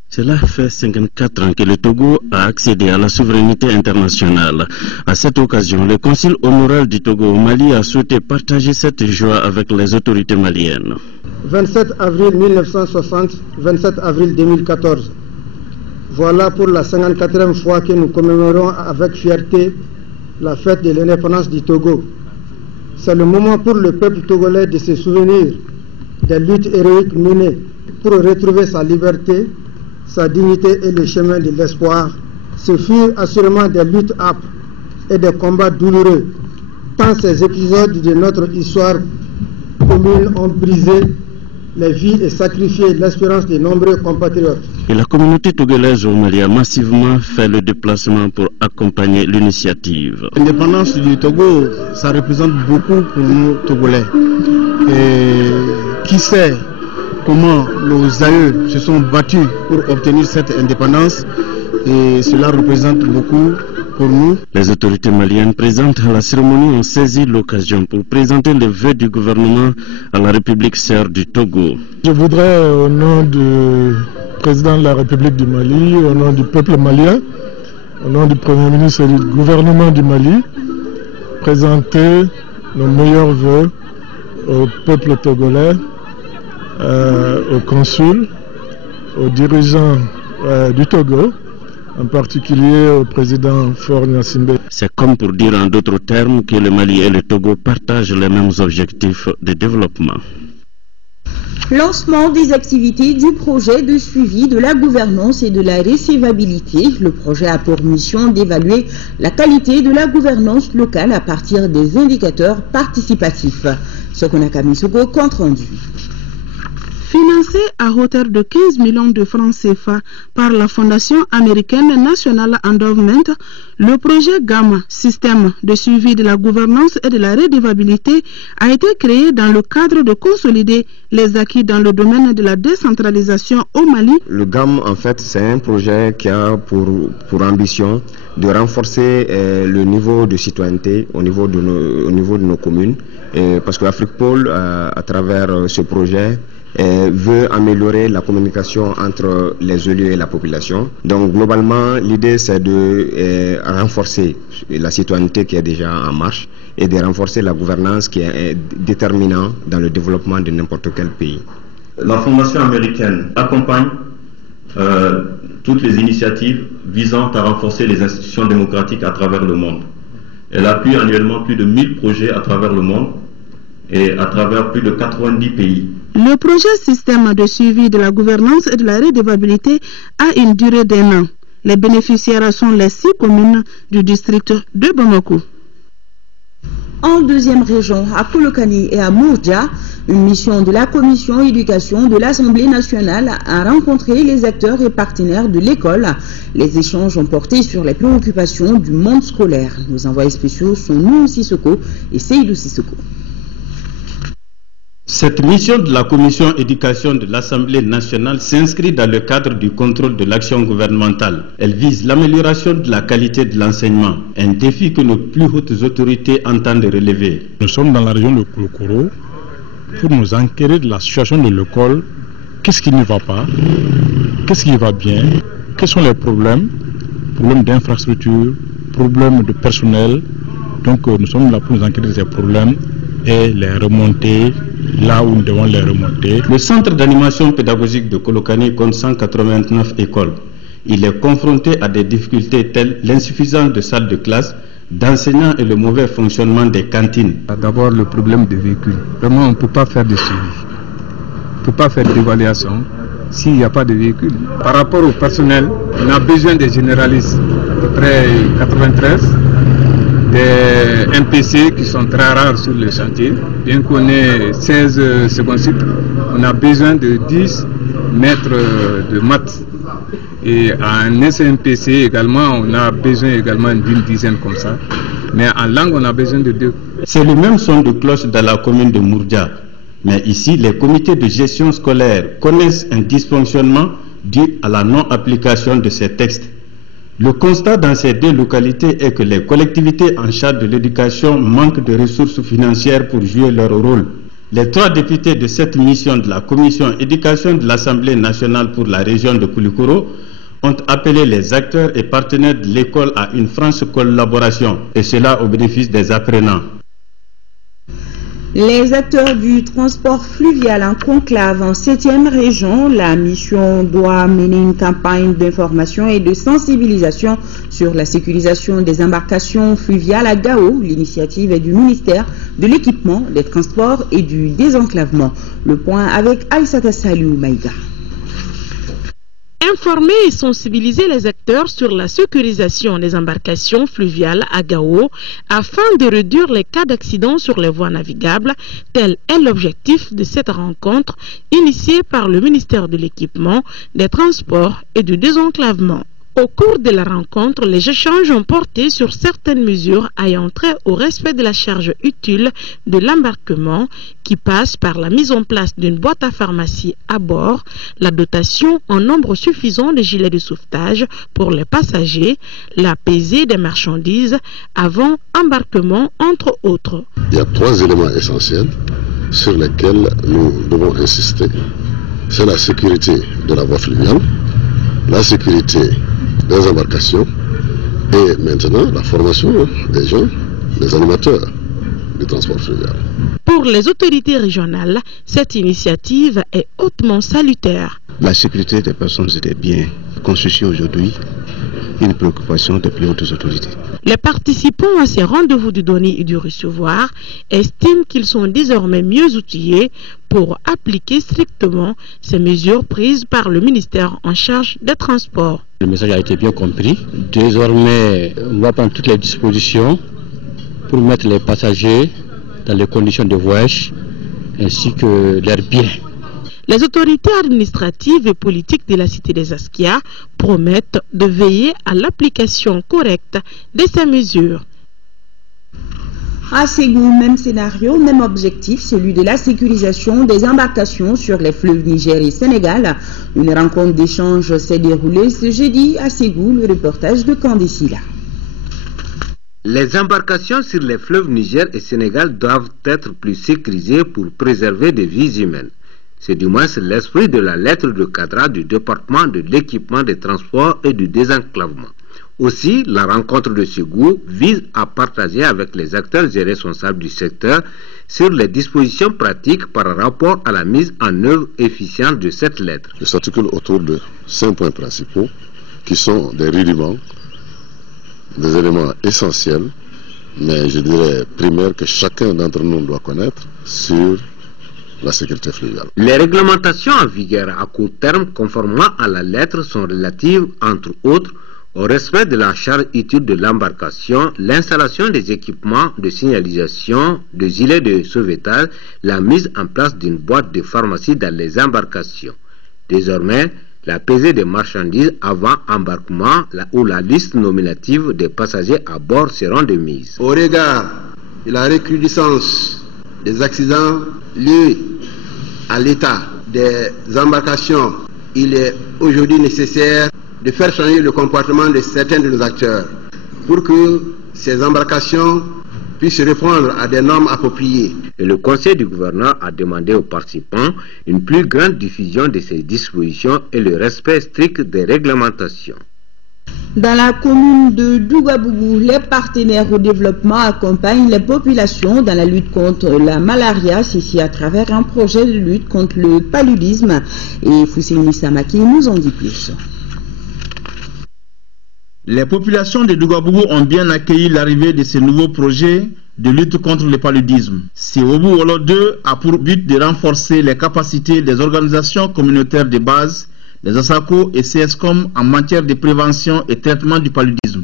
Cela fait 54 ans que le Togo a accédé à la souveraineté internationale. À cette occasion, le consul honoraire du Togo au Mali a souhaité partager cette joie avec les autorités maliennes. 27 avril 1960, 27 avril 2014. Voilà pour la 54e fois que nous commémorons avec fierté la fête de l'indépendance du Togo. C'est le moment pour le peuple togolais de se souvenir des luttes héroïques menées pour retrouver sa liberté, sa dignité et le chemin de l'espoir. Ce furent assurément des luttes âpres et des combats douloureux, tant ces épisodes de notre histoire commune ont brisé les vies et sacrifié l'espérance de nombreux compatriotes. Et la communauté togolaise au Mali a massivement fait le déplacement pour accompagner l'initiative. L'indépendance du Togo, ça représente beaucoup pour nous Togolais. Et qui sait comment nos aïeux se sont battus pour obtenir cette indépendance, et cela représente beaucoup pour nous. Les autorités maliennes présentes à la cérémonie ont saisi l'occasion pour présenter les vœux du gouvernement à la République sœur du Togo. Je voudrais, au nom du président de la République du Mali, au nom du peuple malien, au nom du Premier ministre et du gouvernement du Mali, présenter nos meilleurs vœux au peuple togolais, aux consuls, aux dirigeants du Togo, en particulier au président Faure Gnassingbé. C'est comme pour dire en d'autres termes que le Mali et le Togo partagent les mêmes objectifs de développement. Lancement des activités du projet de suivi de la gouvernance et de la recevabilité. Le projet a pour mission d'évaluer la qualité de la gouvernance locale à partir des indicateurs participatifs. Sokonaka Misoko, compte rendu. Financé à hauteur de 15 millions de francs CFA par la Fondation américaine National Endowment, le projet GAMA, système de suivi de la gouvernance et de la redevabilité, a été créé dans le cadre de consolider les acquis dans le domaine de la décentralisation au Mali. Le GAM, en fait, c'est un projet qui a pour ambition de renforcer le niveau de citoyenneté au niveau de nos communes, parce que Afrique-Pôle, à travers ce projet, veut améliorer la communication entre les élus et la population. Donc globalement, l'idée c'est de renforcer la citoyenneté qui est déjà en marche et de renforcer la gouvernance qui est déterminante dans le développement de n'importe quel pays. La Fondation américaine accompagne toutes les initiatives visant à renforcer les institutions démocratiques à travers le monde. Elle appuie annuellement plus de 1000 projets à travers le monde et à travers plus de 90 pays. Le projet système de suivi de la gouvernance et de la redevabilité a une durée d'1 an. Les bénéficiaires sont les 6 communes du district de Bamako. En deuxième région, à Kolokani et à Mourdia, une mission de la commission éducation de l'Assemblée nationale a rencontré les acteurs et partenaires de l'école. Les échanges ont porté sur les préoccupations du monde scolaire. Nos envoyés spéciaux sont Nounou Sissoko et Seydou Sissoko. Cette mission de la commission éducation de l'Assemblée nationale s'inscrit dans le cadre du contrôle de l'action gouvernementale. Elle vise l'amélioration de la qualité de l'enseignement, un défi que nos plus hautes autorités entendent relever. Nous sommes dans la région de Kouloukoro pour nous enquérir de la situation de l'école. Qu'est-ce qui ne va pas? Qu'est-ce qui va bien? Quels sont les problèmes? Problèmes d'infrastructure, problèmes de personnel. Donc nous sommes là pour nous enquérir de ces problèmes et les remonter là où nous devons les remonter. Le centre d'animation pédagogique de Kolokani compte 189 écoles. Il est confronté à des difficultés telles l'insuffisance de salles de classe, d'enseignants et le mauvais fonctionnement des cantines. D'abord le problème des véhicules. Vraiment on ne peut pas faire de suivi. On ne peut pas faire d'évaluation s'il n'y a pas de véhicules. Par rapport au personnel, on a besoin des généralistes, à peu près 93. Des MPC qui sont très rares sur le chantier. Bien qu'on ait 16 secondes cycles, on a besoin de 10 maîtres de maths. Et en SMPC également, on a besoin également d'une dizaine comme ça. Mais en langue, on a besoin de 2. C'est le même son de cloche dans la commune de Mourdia. Mais ici, les comités de gestion scolaire connaissent un dysfonctionnement dû à la non-application de ces textes. Le constat dans ces deux localités est que les collectivités en charge de l'éducation manquent de ressources financières pour jouer leur rôle. Les 3 députés de cette mission de la commission éducation de l'Assemblée nationale pour la région de Kouloukoro ont appelé les acteurs et partenaires de l'école à une franche collaboration, et cela au bénéfice des apprenants. Les acteurs du transport fluvial en conclave en 7e région, la mission doit mener une campagne d'information et de sensibilisation sur la sécurisation des embarcations fluviales à Gao. L'initiative est du ministère de l'équipement, des transports et du désenclavement. Le point avec Aïssata Saliou Maïga. Informer et sensibiliser les acteurs sur la sécurisation des embarcations fluviales à Gao afin de réduire les cas d'accidents sur les voies navigables, tel est l'objectif de cette rencontre initiée par le ministère de l'Équipement, des Transports et du Désenclavement. Au cours de la rencontre, les échanges ont porté sur certaines mesures ayant trait au respect de la charge utile de l'embarquement qui passe par la mise en place d'une boîte à pharmacie à bord, la dotation en nombre suffisant de gilets de sauvetage pour les passagers, la pesée des marchandises avant embarquement, entre autres. Il y a 3 éléments essentiels sur lesquels nous devons insister. C'est la sécurité de la voie fluviale, la sécurité des embarcations et maintenant la formation des gens, des animateurs du transport fluvial. Pour les autorités régionales, cette initiative est hautement salutaire. La sécurité des personnes et des biens constitue aujourd'hui une préoccupation des plus hautes autorités. Les participants à ces rendez-vous du donner et du recevoir estiment qu'ils sont désormais mieux outillés pour appliquer strictement ces mesures prises par le ministère en charge des transports. Le message a été bien compris. Désormais, on va prendre toutes les dispositions pour mettre les passagers dans les conditions de voyage ainsi que leurs biens. Les autorités administratives et politiques de la cité des Askia promettent de veiller à l'application correcte de ces mesures. À Ségou, même scénario, même objectif, celui de la sécurisation des embarcations sur les fleuves Niger et Sénégal. Une rencontre d'échange s'est déroulée ce jeudi à Ségou, le reportage de Candicila. Les embarcations sur les fleuves Niger et Sénégal doivent être plus sécurisées pour préserver des vies humaines. C'est du moins l'esprit de la lettre de cadrage du département de l'équipement des transports et du désenclavement. Aussi, la rencontre de Ségou vise à partager avec les acteurs et responsables du secteur sur les dispositions pratiques par rapport à la mise en œuvre efficiente de cette lettre. Il s'articule autour de 5 points principaux qui sont des rudiments, des éléments essentiels, mais je dirais primaires que chacun d'entre nous doit connaître sur la sécurité fluviale. Les réglementations en vigueur à court terme conformément à la lettre sont relatives, entre autres, au respect de la charge utile de l'embarcation, l'installation des équipements de signalisation, de gilets de sauvetage, la mise en place d'une boîte de pharmacie dans les embarcations. Désormais, la pesée des marchandises avant embarquement ou la liste nominative des passagers à bord seront de mise. Au regard de la recrudescence des accidents liés à l'état des embarcations, il est aujourd'hui nécessaire de faire changer le comportement de certains de nos acteurs pour que ces embarcations puissent répondre à des normes appropriées. Et le Conseil du gouverneur a demandé aux participants une plus grande diffusion de ces dispositions et le respect strict des réglementations. Dans la commune de Dougabougou, les partenaires au développement accompagnent les populations dans la lutte contre la malaria, ceci à travers un projet de lutte contre le paludisme. Et Fousseini Samaki nous en dit plus. Les populations de Dougabougou ont bien accueilli l'arrivée de ce nouveau projet de lutte contre le paludisme. Siwobu Wolo 2 a pour but de renforcer les capacités des organisations communautaires de base, les ASACO et CSCOM en matière de prévention et traitement du paludisme.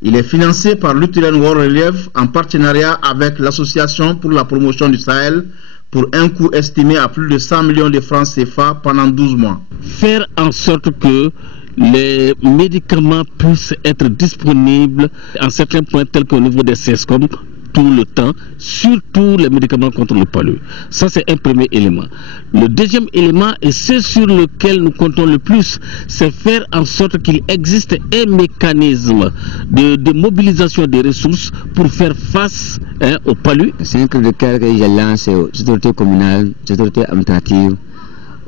Il est financé par l'Utilène World Relief en partenariat avec l'Association pour la promotion du Sahel pour un coût estimé à plus de 100 millions de francs CFA pendant 12 mois. Faire en sorte que les médicaments puissent être disponibles en certains points tels qu'au niveau des CSCOM tout le temps, surtout les médicaments contre le palu. Ça, c'est un premier élément. Le deuxième élément, et c'est sur lequel nous comptons le plus, c'est faire en sorte qu'il existe un mécanisme de mobilisation des ressources pour faire face au palu. C'est un cri de cœur que je lance aux autorités communales, aux autorités administratives,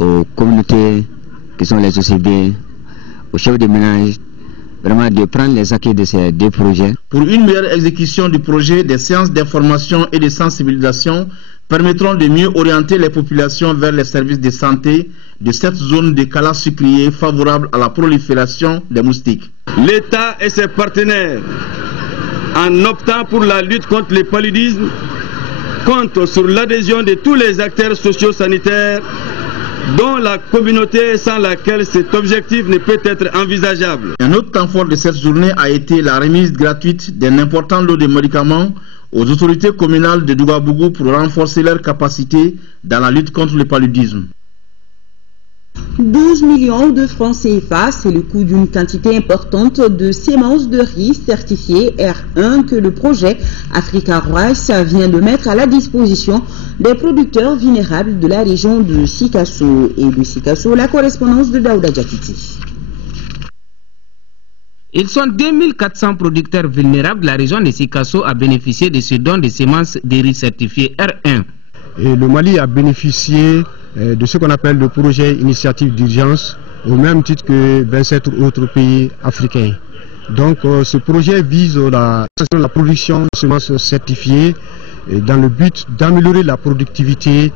aux communautés qui sont les OCD, aux chefs de ménage, vraiment de prendre les acquis de ces deux projets. Pour une meilleure exécution du projet, des séances d'information et de sensibilisation permettront de mieux orienter les populations vers les services de santé de cette zone de Kala sucrier favorable à la prolifération des moustiques. L'État et ses partenaires, en optant pour la lutte contre le paludisme, comptent sur l'adhésion de tous les acteurs socio-sanitaires dont la communauté sans laquelle cet objectif ne peut être envisageable. Un autre temps fort de cette journée a été la remise gratuite d'un important lot de médicaments aux autorités communales de Dougabougou pour renforcer leur capacité dans la lutte contre le paludisme. 12 millions de francs CFA, c'est le coût d'une quantité importante de semences de riz certifiées R1 que le projet Africa Rice vient de mettre à la disposition des producteurs vulnérables de la région de Sikasso. Et de Sikasso, la correspondance de Daouda Diakiti. Ils sont 2400 producteurs vulnérables de la région de Sikasso à bénéficier de ce don de semences de riz certifiées R1. Et le Mali a bénéficié de ce qu'on appelle le projet initiative d'urgence au même titre que 27 autres pays africains. Donc ce projet vise la production de semences certifiées dans le but d'améliorer la productivité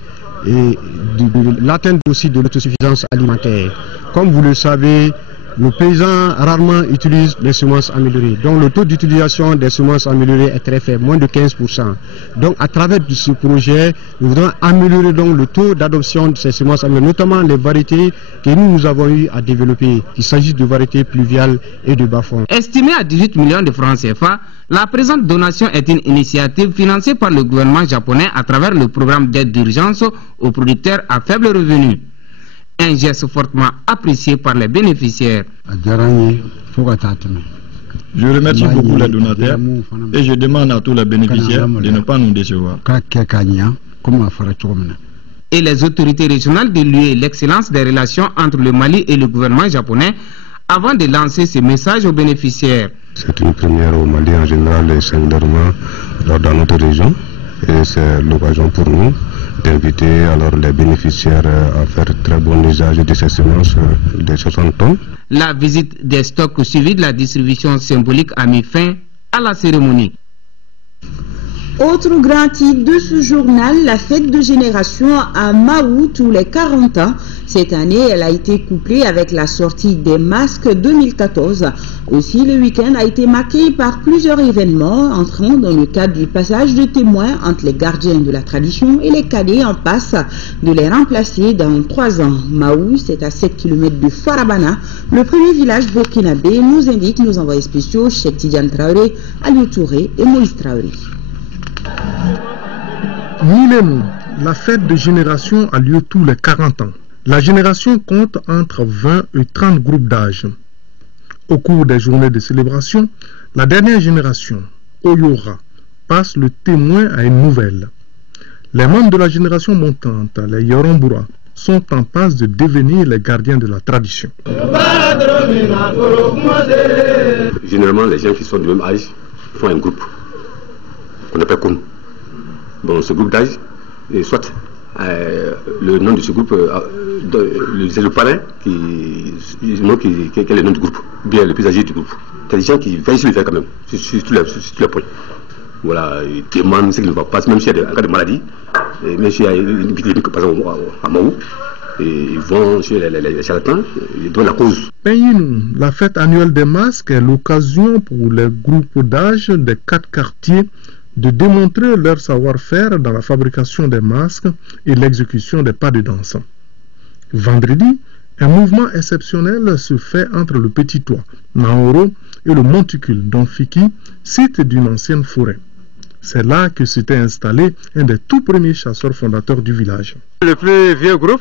et de l'atteinte aussi de l'autosuffisance alimentaire. Comme vous le savez, nos paysans rarement utilisent les semences améliorées. Donc le taux d'utilisation des semences améliorées est très faible, moins de 15%. Donc à travers ce projet, nous voudrons améliorer donc le taux d'adoption de ces semences améliorées, notamment les variétés que nous avons eu à développer. Il s'agit de variétés pluviales et de bas-fonds. Estimée à 18 millions de francs CFA, la présente donation est une initiative financée par le gouvernement japonais à travers le programme d'aide d'urgence aux producteurs à faible revenu. Un geste fortement apprécié par les bénéficiaires. Je remercie beaucoup les donateurs et je demande à tous les bénéficiaires de ne pas nous décevoir. Et les autorités régionales de l'UE l'excellence des relations entre le Mali et le gouvernement japonais avant de lancer ce message aux bénéficiaires. C'est une première au Mali en général et singulièrement dans notre région et c'est l'occasion pour nous d'inviter alors les bénéficiaires à faire très bon usage de ces semences de 60 tonnes. La visite des stocks suivie de la distribution symbolique a mis fin à la cérémonie. Autre grand titre de ce journal, la fête de génération à Mahou tous les 40 ans. Cette année, elle a été couplée avec la sortie des masques 2014. Aussi, le week-end a été marqué par plusieurs événements entrant dans le cadre du passage de témoins entre les gardiens de la tradition et les cadets en passe de les remplacer dans 3 ans. Maou, c'est à 7 km de Farabana, le premier village burkinabé, nous indique nos envoyés spéciaux Cheikh Tidiane Traoré, Aliou Touré et Moïse Traoré. Mileno, la fête de génération a lieu tous les 40 ans. La génération compte entre 20 et 30 groupes d'âge. Au cours des journées de célébration, la dernière génération, Oyora, passe le témoin à une nouvelle. Les membres de la génération montante, les Yoromboura, sont en passe de devenir les gardiens de la tradition. Généralement, les gens qui sont du même âge font un groupe qu'on appelle Koun. Bon, ce groupe d'âge, soit le nom de ce groupe, c'est le parrain qui est le nom du groupe, bien le plus âgé du groupe. Il y a des gens qui veillent sur le faire quand même, sur tous les points. Voilà, ils demandent ce qui ne va pas, même s'il y a un cas de maladie, même s'il y a une épidémie, par exemple à Maou, et ils vont chez les charlatans, ils donnent la cause. Peyinou, la fête annuelle des masques est l'occasion pour les groupes d'âge des 4 quartiers de démontrer leur savoir-faire dans la fabrication des masques et l'exécution des pas de danse. Vendredi, un mouvement exceptionnel se fait entre le Petit Toit, Naoro et le Monticule, d'Onfiki, site d'une ancienne forêt. C'est là que s'était installé un des tout premiers chasseurs fondateurs du village. Le plus vieux groupe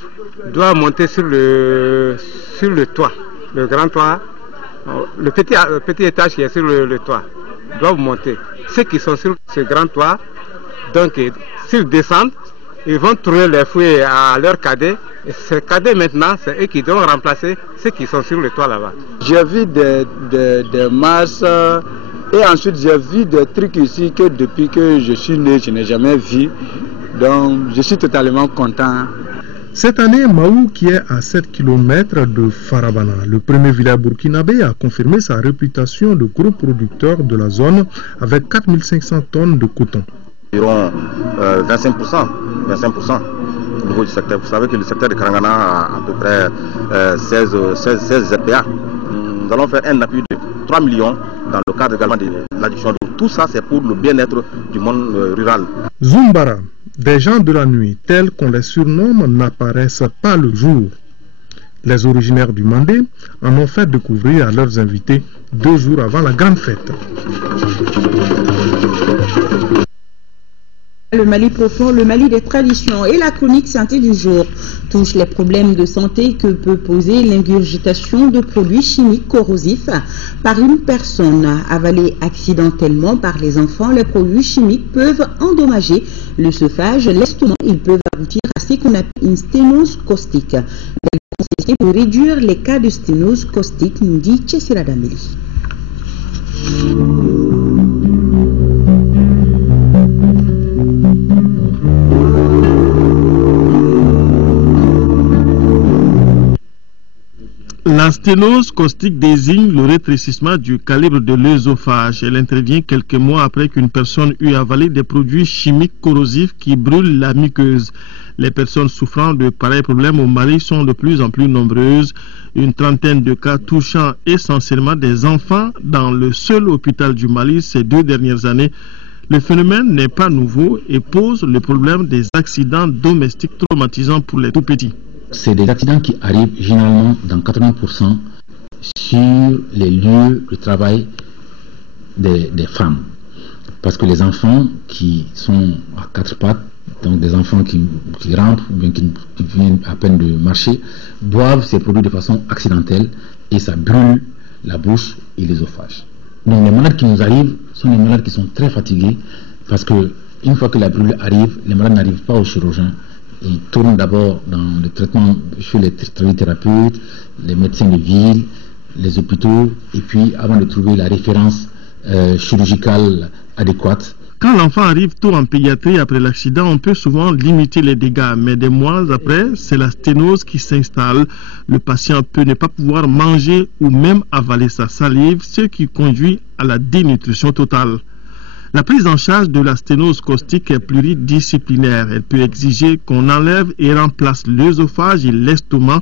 doit monter sur le toit, le grand toit, le petit étage qui est sur le toit, doivent monter. Ceux qui sont sur ce grand toit, donc s'ils descendent, ils vont trouver les fouilles à leurs cadets. Et ces cadets maintenant, c'est eux qui doivent remplacer ceux qui sont sur le toit là-bas. J'ai vu des masses et ensuite j'ai vu des trucs ici que depuis que je suis né, je n'ai jamais vu. Donc je suis totalement content. Cette année, Maou, qui est à 7 km de Farabana, le premier village burkinabé, a confirmé sa réputation de gros producteur de la zone avec 4500 tonnes de coton. Environ 25% au niveau du secteur. Vous savez que le secteur de Karangana a à peu près 16 ZPA. Nous allons faire un appui de 3 millions dans le cadre également de l'addition d'eau. Tout ça, c'est pour le bien-être du monde rural. Zumbara, des gens de la nuit, tels qu'on les surnomme, n'apparaissent pas le jour. Les originaires du Mandé en ont fait découvrir à leurs invités 2 jours avant la grande fête. Le Mali profond, le Mali des traditions et la chronique santé du jour touche les problèmes de santé que peut poser l'ingurgitation de produits chimiques corrosifs par une personne. Avalés accidentellement par les enfants, les produits chimiques peuvent endommager l'œsophage, l'estomac. Ils peuvent aboutir à ce qu'on appelle une sténose caustique. Les conseillers pour réduire les cas de sténose caustique, nous dit Tchessira Dameli. La sténose caustique désigne le rétrécissement du calibre de l'œsophage. Elle intervient quelques mois après qu'une personne eut avalé des produits chimiques corrosifs qui brûlent la muqueuse. Les personnes souffrant de pareils problèmes au Mali sont de plus en plus nombreuses. Une trentaine de cas touchant essentiellement des enfants dans le seul hôpital du Mali ces 2 dernières années. Le phénomène n'est pas nouveau et pose le problème des accidents domestiques traumatisants pour les tout-petits. C'est des accidents qui arrivent généralement dans 80% sur les lieux de travail des femmes. Parce que les enfants qui sont à 4 pattes, donc des enfants qui rampent ou bien qui viennent à peine de marcher, boivent ces produits de façon accidentelle et ça brûle la bouche et l'œsophage. Donc les malades qui nous arrivent sont des malades qui sont très fatigués parce que une fois que la brûlure arrive, les malades n'arrivent pas au chirurgien. Ils tournent d'abord dans le traitement chez les thérapeutes, les médecins de ville, les hôpitaux, et puis avant de trouver la référence chirurgicale adéquate. Quand l'enfant arrive tôt en pédiatrie après l'accident, on peut souvent limiter les dégâts, mais des mois après, c'est la sténose qui s'installe. Le patient peut ne pas pouvoir manger ou même avaler sa salive, ce qui conduit à la dénutrition totale. La prise en charge de la sténose caustique est pluridisciplinaire. Elle peut exiger qu'on enlève et remplace l'œsophage et l'estomac.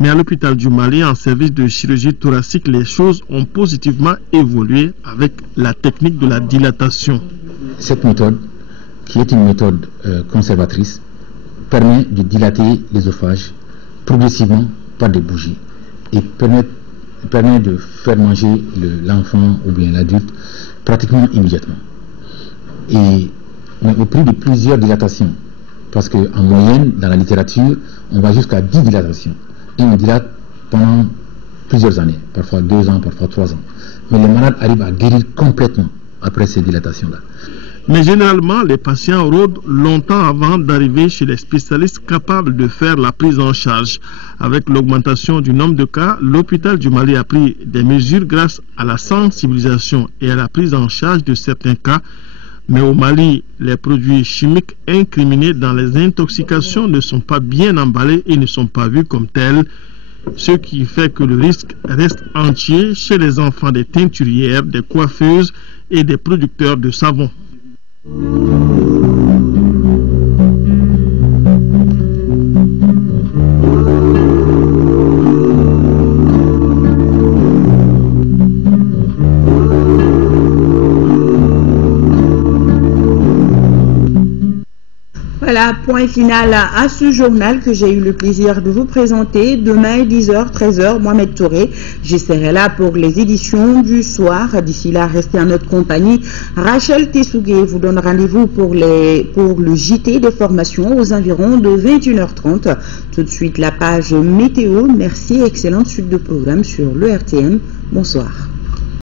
Mais à l'hôpital du Mali, en service de chirurgie thoracique, les choses ont positivement évolué avec la technique de la dilatation. Cette méthode, qui est une méthode conservatrice, permet de dilater l'œsophage progressivement par des bougies et permet de faire manger l'enfant ou bien l'adulte pratiquement immédiatement. Et au prix de plusieurs dilatations, parce qu'en moyenne, dans la littérature, on va jusqu'à 10 dilatations. Et on dilate pendant plusieurs années, parfois 2 ans, parfois 3 ans. Mais les malades arrivent à guérir complètement après ces dilatations-là. Mais généralement, les patients rôdent longtemps avant d'arriver chez les spécialistes capables de faire la prise en charge. Avec l'augmentation du nombre de cas, l'hôpital du Mali a pris des mesures grâce à la sensibilisation et à la prise en charge de certains cas. Mais au Mali, les produits chimiques incriminés dans les intoxications ne sont pas bien emballés et ne sont pas vus comme tels, ce qui fait que le risque reste entier chez les enfants des teinturières, des coiffeuses et des producteurs de savon. Voilà, point final à ce journal que j'ai eu le plaisir de vous présenter. Demain, 10h, 13h, Mohamed Touré. Je serai là pour les éditions du soir. D'ici là, restez en notre compagnie. Rachel Tessougué vous donne rendez-vous pour le JT de formation aux environs de 21h30. Tout de suite, la page météo. Merci, excellente suite de programme sur le RTM. Bonsoir.